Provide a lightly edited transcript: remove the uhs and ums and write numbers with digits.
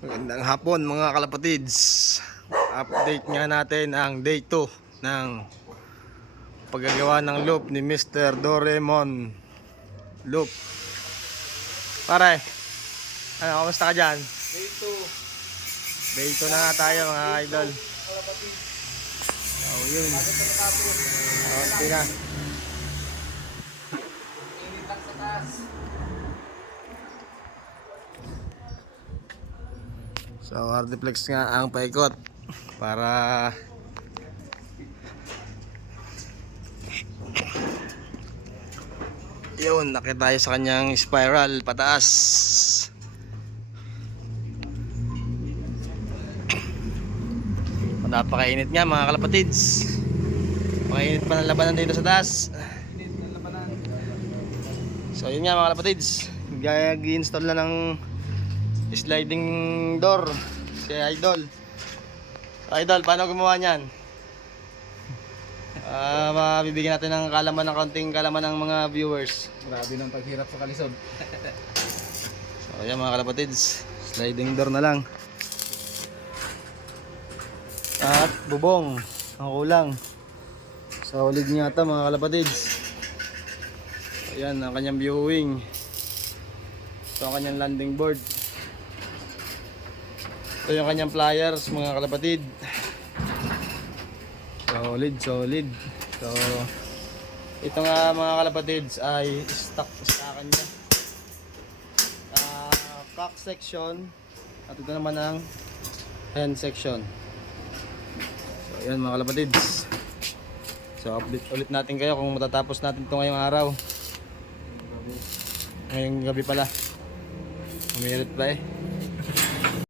Magandang hapon mga kalapatids. Update nga natin ang day 2 ng paggagawa ng loop ni Mr. Doraemon Loop. Pare, ano, kamusta ka dyan? Day 2. Day 2 na nga tayo mga idol. Oh, yun. Okay na. Init lang sa taas. So, hardiplex nga ang paikot para yun, nakita tayo sa kanyang spiral pataas. Napakainit nga mga kalapatids. Napakainit pa ng labanan dito sa taas. Init ng labanan. So yun nga mga kalapatids, gi-install na ng sliding door si Idol. Idol, paano gumawa niyan? Mabibigyan natin ng kalaman, ng kaunting kalaman ng mga viewers. Grabe ng paghirap sa kalisod. So yan mga kalapatids, sliding door na lang. At bubong ang kulang. Solid niya ata mga kalapatids. So yan ang kanyang viewing. Ito ang kanyang landing board. Ito yung kanyang pliers mga kalapatid. Solid. So ito nga mga kalapatids ay stockan niya. Cock section at ito naman ang hand section. So ayan mga kalapatids. So update ulit natin kayo kung matatapos natin ito ngayong araw. Ngayong gabi pala. Umirit pa eh.